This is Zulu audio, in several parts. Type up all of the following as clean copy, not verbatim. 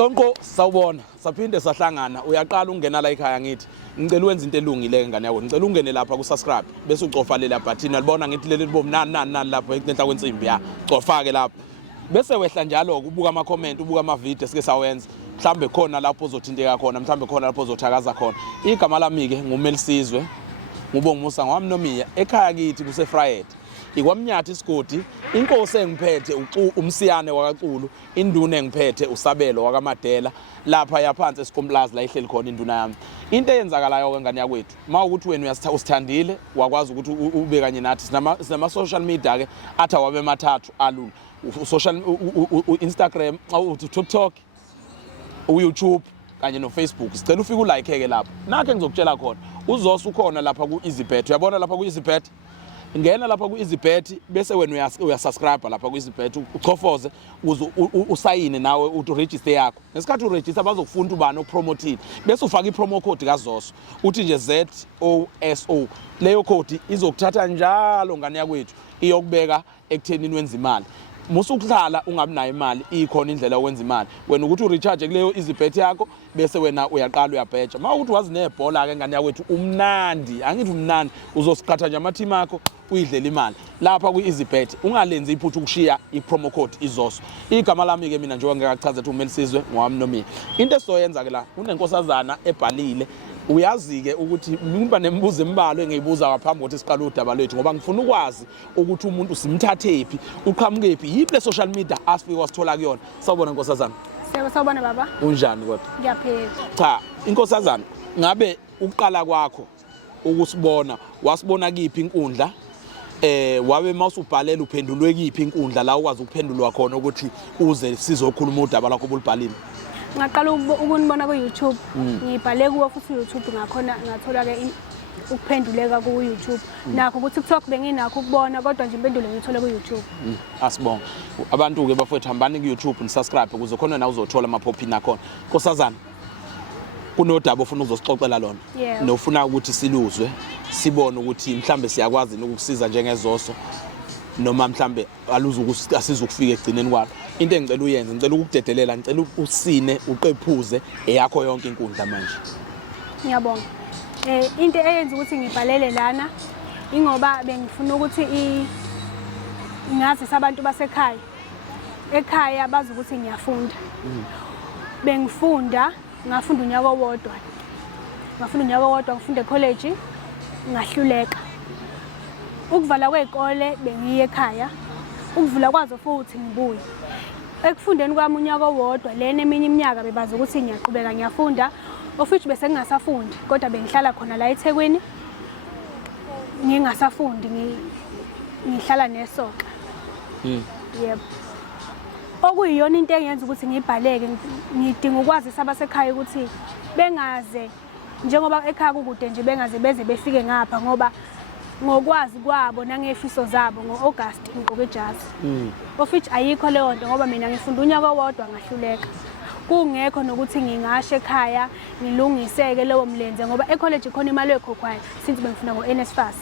Qonqo sawubona saphinde sahlangana uyaqala ungena la ekhaya ngithi ngicela wenza into elungile ngane yakho ngicela ungene lapha ku subscribe bese ucofa lela button alibona ngithi leli libomu nani lapha enhla kwensimbi ya cofa ke lapha bese wehla njalo ukubuka ama comment ubuka ama video esike sawenza mhlambe khona lapho uzothinteka khona mhlambe khona lapho uzothakaza khona igama lami ke nguMelisizwe ngubonga Musa ngwamnomiya ekhaya kithi kuse Friday ikwamnyathi isigodi inkosi engiphethe umsiyane wakaculu induna engiphethe usabelo wakaMadela lapha yaphansi esikomplaza la ihleli khona induna yami into eyenzakalayo ngane yakwethu mawukuthi wena usithandile wakwazi ukuthi ube kanye nathi sinama social media ke athi awabe mathathu alula social Instagram TikTok YouTube kanye no Facebook sicela ufike ulike ke lapha nakhe ngizokutshela khona uzosa ukhona lapha ku EasyBet uyabona lapha ku EasyBet ngena lapha ku EasyBet bese wena uyasubscribe lapha ku EasyBet uchofoze usayine nawe uregister yakho ngesikhathi uregister bazokufunda ubani opromoted bese ufaka ipromo code kaZoso uthi nje ZOSO leyo code izokuthatha njalo ngane yakwethu iyokubeka ekuthenini wenza imali musukuhlala ungabi nayo imali ikhona indlela yokwenza imali wena ukuthi urecharge kuleyo EasyBet yakho bese wena uyaqala uyabheja mawukuthi wazi nebhola ke ngane yakwethu umnandi angithi umnandi uzosiqhatha nje ama team akho uyidlela imali lapha ku EasyBet ungalenzi iphuthu ukushiya ipromo code iZoso igama lami ke mina njengoba ngikachaza ukuthi uMelisizwe ngwamnomiya into esizoyenza ke la unenkosazana ebhalile uyazi ke ukuthi ngiba nemibuzo emibalo engiyibuza ngaphambi kokuthi siqale udaba lwethu ngoba ngifuna ukwazi ukuthi umuntu simthathephi uqhamukephi yipi le social media asifike wasithola kuyona sawubona nkosazana Sawubona baba unjani kodwa ngiyaphila cha inkosazana ngabe uqala kwakho ukusibona wasibona kiphi inkundla wabe mawusubhalela uphendulwe kiphi inkundla la ukwazi ukuphendulwa khona ukuthi uze sizokhuluma udaba lakho obulibhalile ngaqala ukunibona ku YouTube ngibhale kuwo futhi YouTube ngakhona ngathola ke ukuphenduleka ku YouTube nakho ku TikTok benginakho ukubona kodwa nje impendulo ngiyithola ku YouTube asibonga abantu ke bafowethu hambani ku YouTube nisubscribe ukuze khona na uzothola amaphophi nakhona nkosazana kunodaba ofuna uzosixoxela lona nofuna ukuthi siluzwe sibone ukuthi mhlambe siyakwazi ukukusiza njengeZoso noma mhlambe aluza ukuthi asizukufika egcineni kwalo into engicela uyenze ngicela ukukudedelela ngicela usine uqephuze eyakho yonke inkundla manje ngiyabonga into eyenza ukuthi ngibhalele lana ingoba bengifuna ukuthi ngazi sabantu ekhaya bazi ukuthi ngiyafunda bengifunda ngafunda unyaka owodwa ngifunda ecollege ngahluleka ukuvala kwezikole bengiye ekhaya ukuvula kwazo futhi ngibuye ekufundeni kwami unyaka owodwa lena eminye iminyaka bebaza ukuthi ngiyaqhubeka ngiyafunda ofithi bese ngingasafundi kodwa bengihlala khona la eThekwini ngingasafundi ngihlala nesoka yebo okuyiyona into engenza ukuthi ngibhaleke ngidinga ukwazisa abasekhaya ukuthi bengaze njengoba ekhaya kukude nje bengaze beze befike ngapha ngoba ngokwazi kwabo nangefiso zabo ngoAugust ngigqoke ijazi ofithi ayikho leyo nto ngoba mina ngifunda unyaka owodwa ngahluleka kungekho nokuthi ngingasho ekhaya ngilungiseke leyo mlenze ngoba ecollege khona imali ekhokhwayo since bengifunda ngoNSFAS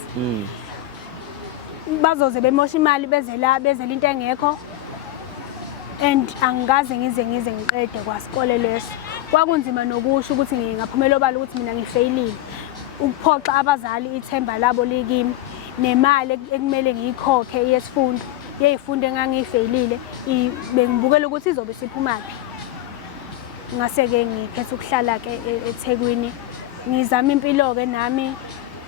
bazoze bemosha imali bezela into engekho and angikaze ngize ngiqede kwasikole leso kwakunzima nokusho ukuthi ngingaphumela obala ukuthi mina ngifailile ukuphoxa abazali ithemba labo likimi nemali ekumele ngiyikhokhe yesifundo yezifundo engangifailile bengibukela ukuthi izobe siphumaphi ngase ke ngikhetha ukuhlala ke eThekwini ngizama impilo ke nami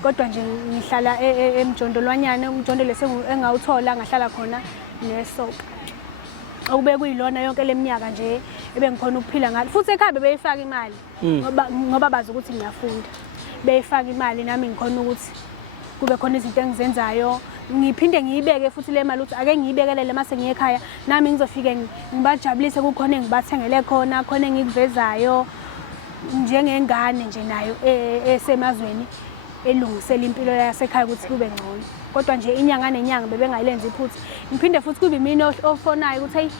kodwa nje ngihlala eMjondolwanyane umjondolo engawuthola ngahlala khona nesoka okube kuyilona yonke leminyaka nje ebengikhona ukuphila ngalo futhi ekhaya bebeyifaka imali ngoba bazi ukuthi ngiyafunda beyifaka imali nami ngikhona ukuthi kube khona izinto engizenzayo ngiphinde ngiyibeke futhi le mali ukuthi ake ngiyibekelele mase ngiye ekhaya nami ngizofike ngibajabulise kukhona engibathengele khona engikuvezayo njengengane nje nayo esemazweni elungisela impilo yasekhaya ukuthi kube ngcono kodwa nje inyanga nenyanga bebengayilenza iphutha ngiphinde futhi kube mina ofonayo ukuthi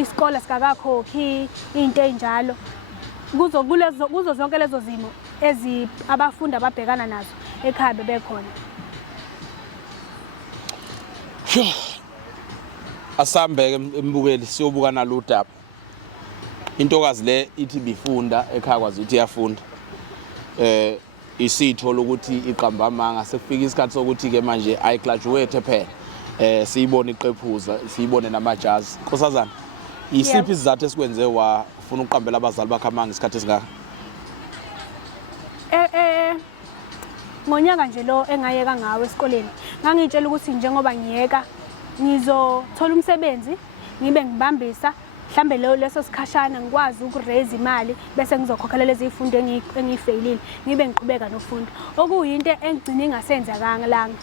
isikole sikakakhokhi into enjalo kuzo zonke lezo zimo abafundi ababhekana nazo ekhaya bebekhona asambeke embukeli siyobuka nalo udaba intokazi le ithi bifunda ekhaya kwazi ukuthi iyafunda isitho lokuthi iqamba amanga sekufika isikhathi sokuthi ke manje ayigraduate phela siyibone iqephuza siyibone namajazi Nkosazana isiphi izathu esikwenze wafuna uqambela abazali bakhe amanga isikhathi esingaka ngonyaka nje lo engayeka ngawo esikoleni ngangitshela ukuthi njengoba ngiyeka ngizothola umsebenzi ngibe ngibambisa mhlambe leso sikhashana ngikwazi ukuraise imali bese ngizokhokhela lezi izifundo engiyifeyilile ngibe ngiqhubeka nofunda okuyinto engigcina ingasenzakanga langa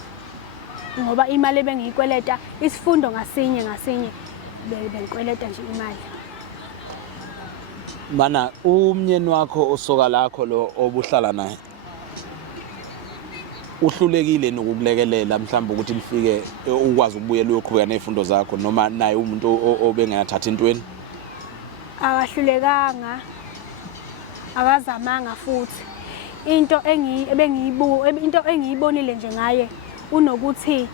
ngoba imali ebengiyikweleta isifundo ngasinye bengikweleta nje imali mana umnyeni wakho osoka lakho lo obuhlala naye uhlulekile nokukulekelela mhlawumbe ukuthi lifike ukwazi ukubuyela uyoqhubeka nezifundo zakho noma naye umuntu obengenathatha intweni akahlulekanga akazamanga futhi into engiyibonile nje ngaye unokuthi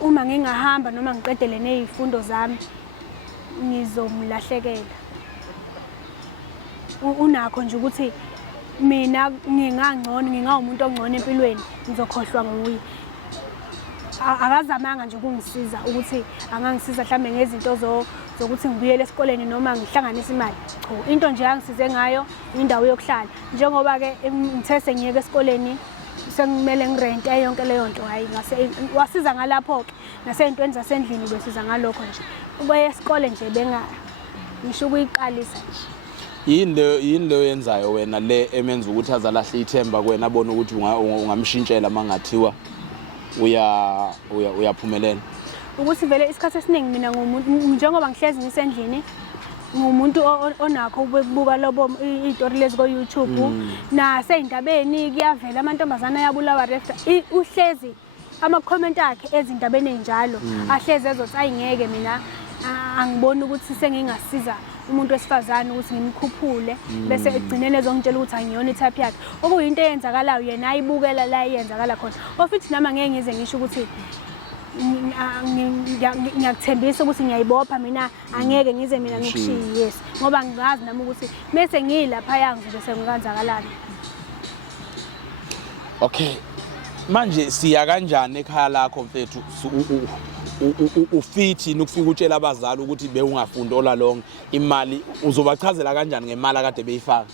uma ngingahamba noma ngiqedele nezifundo zami ngizomlahlekela unakho nje ukuthi mina ngingangcono ngingawumuntu ongcono empilweni ngizokhohlwa nguye akazamanga nje ukungisiza ukuthi angangisiza mhlambe ngezinto zokuthi ngibuyele esikoleni noma ngihlanganise imali cha into nje angisize ngayo indawo yokuhlala njengoba ke ngithe sengiyeke esikoleni sengimele ngirente yonke leyo nto hayi ngase wasiza ngalapho ke naseyintweni zasendlini besiza ngalokho nje ubuye esikole nje ngisho ukuyiqalisa nje yini lo yenzayo wena le emenza ukuthi azalahle ithemba kuwena abone ukuthi ungamshintshela mangathiwa uyaphumelela ukuthi vele isikhathi esiningi mina ngumuntu njengoba ngihlezi ngisendlini ngumuntu onakho ukubuka lobo izitori lezi ko YouTube naseyindabeni kuyavela amantombazana ayabulawa refta uhlezi ama comment akhe ezindabeni enjalo ahleze ezothi ayingeke mina angiboni ukuthi sengingasiza umuntu wesifazane ukuthi ngimkhuphule bese egcinene ezongitshela ukuthi angiyona itype yakhe okuyinto eyenzakalayo yena ayibukela la iyenzakala khona ofithi nama ngeke ngize ngisho ukuthi ngiyakuthembisa ukuthi ngiyayibopha mina angeke ngize mina ngikushiye yes ngoba ngigazi nami ukuthi bese ngilapha yangizo bese ngikanzakalana okay manje siya kanjani ekhaya lakho mfethu ufithi nokufika utshela abazali ukuthi bewungafundi olalonke imali uzobachazela kanjani ngemali akade beyifaka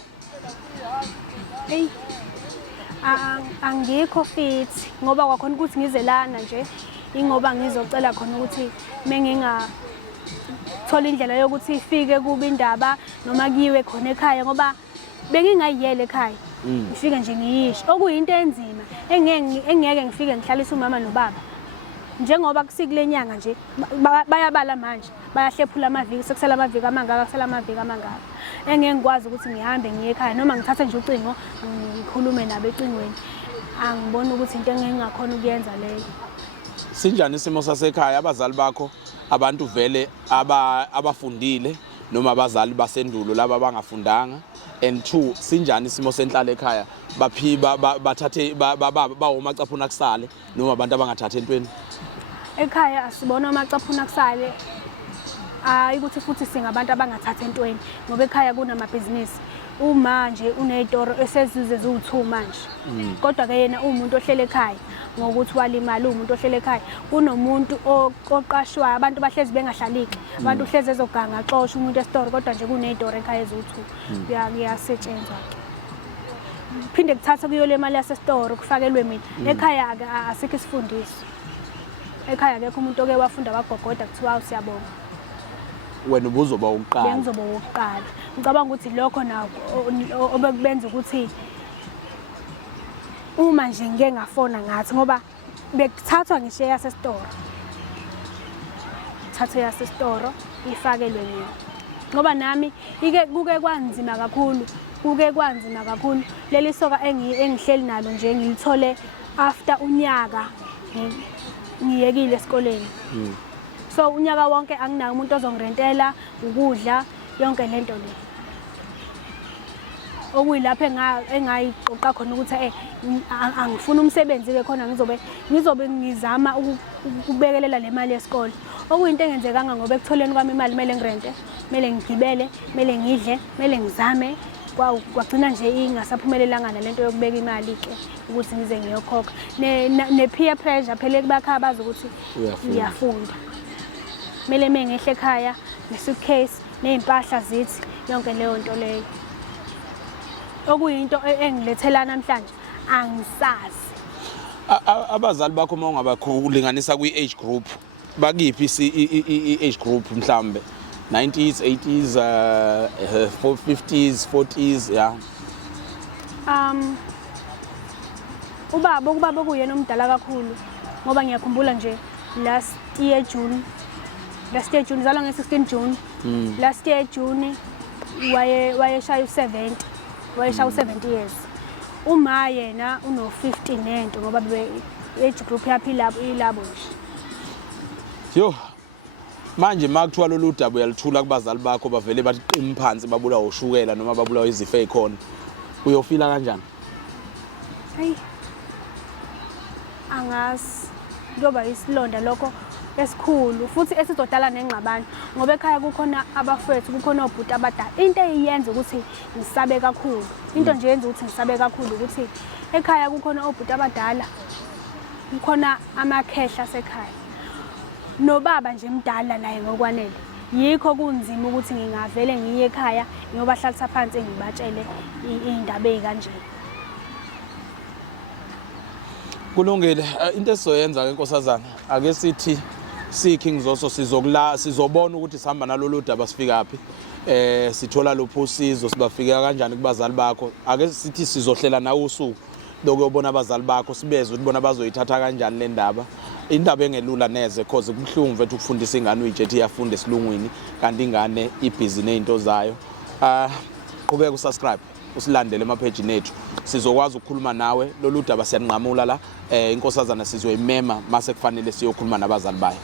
hey angikho fit ngoba kwakhona ukuthi ngizelana nje ingoba ngizocela khona ukuthi menginga thola indlela yokuthi ifike kuba indaba noma kiwe khona ekhaya ngoba bengingayiyele ekhaya ngifike nje ngiyisho okuyinto enzima engeke ngifike ngihlalisa umama nobaba njengoba kusikule nyanga nje bayabala manje bayahlephula amaviki sekusela amaviki amangaka kusela amaviki amangaka engeke ngikwazi ukuthi ngihambe ngiye ekhaya noma ngithathe nje ucingo ngikhulume nabo ecingweni angiboni ukuthi into engeke ngakhona ukuyenza leyo sinjani isimo sasekhaya abazali bakho abantu vele abafundile noma abazali basendulo laba abangafundanga and two sinjani isimo senhlalo ekhaya bathathe bawumacaphuna kusale noma abantu abangathatha entweni ekhaya asibona amacaphuna kusale ukuthi futhi singabantu abangathatha entweni ngoba ekhaya kunamabhizinisi uma nje unezitoro esezize ziwu2 manje kodwa ke yena umuntu ohlele ekhaya ngokuthi walimali umuntu ohlele ekhaya kunomuntu oqashwayo abantu bahlezi bengahlaliki abantu uhleze ezoganga xoxa umuntu esitoro kodwa nje kunezitoro ekhaya eziwu2 kuyasetshenzwa phinde kuthatha kuyo le mali yasesitoro kufakelwe mina ekhaya asikho isifundiso ekhaya akekho umuntu oke wafunda wagogoda kuthiwa usiyabonga wena ubuzoba ukuqala ngizoba ukuqala ngicabanga ukuthi lokho nako obekubenza ukuthi uma nje ngeke ngafona ngathi ngoba bekuthathwa ngisho yasesitoro thathe yasesitoro ifakelwe mina ngoba nami kuke kwanzima kakhulu leli soka engihleli nalo nje ngilithole after unyaka ngiyekile esikoleni so unyaka wonke anginayo umuntu ozongirentela ukudla yonke lento le okuyilapha engayiqoqa khona ukuthi angifuna umsebenzi ke khona ngizobe ngizama ukubekelela le mali yesikole okuyinto engenzekanga ngoba ekutholeni kwami imali kumele ngirente kumele ngigibele, kumele ngidle, kumele ngizame. Kwagcina nje ingasaphumelelanga nalento yokubeka imali-ke ukuthi ngize ngiyokhokha. Ne-peer pressure phela kubakhaya bazi ukuthi ngiyafunda. Kumele mengehle ekhaya ne-suitcase ney'mpahla zithi yonke leyo nto leyo. Okuyinto engilethela namhlanje angisazi. Abazali bakho uma ungabakho ulinganisa kwi-age group bakiphi i-age group mhlambe 90s 80s 50s 40s yeah. Ubaba kuyena omdala kakhulu ngoba ngiyakhumbula nje last year June zalwa nge-16 June. Last year June wayeshaya u-70 years. Uma yena uno-50 nento ngoba age group yaphi ilabo nje. Yo manje makuthiwa lolu daba uyalithula kubazali bakho bavele bathi qimi phansi babulawa ushukela noma babulawa izifo ezikhona uyofila kanjani? Hayi angazi kuyoba isilonda lokho esikhulu futhi esizodala nengxabano ngoba ekhaya kukhona abafethu kukhona obhuti abadala. Into eyenza ukuthi ngisabe kakhulu ukuthi ekhaya kukhona obhuti abadala, kukhona amakhehla asekhaya nobaba nje mdala naye ngokwanele. Yikho kunzima ukuthi ngingavele ngiye ekhaya ngiyobahlalisa phansi ngibatshele izindaba ezikanje. Kulungile into esizoyenza ke nkosazana ake sithi King Zoso sizobona ukuthi sihamba nalolu daba sifikaphi sithola lopho usizo sibafika kanjani kubazali bakho. Ake sithi sizohlela nawe usuku lokuyobona abazali bakho sibeze ukuthi bona bazoyithatha kanjani le ndaba. Indaba engelula neze cause kubhlungu mfethu ukufundisa ingane uyijethi iyafunda esilungwini kanti ingane ibhizi nezinto zayo. Qhubeka usubscribe usilandele emapage nethu sizokwazi ukukhuluma nawe lolu daba siyanqamula la inkosazana sizoyimema mase kufanele siyokhuluma nabazali bayo.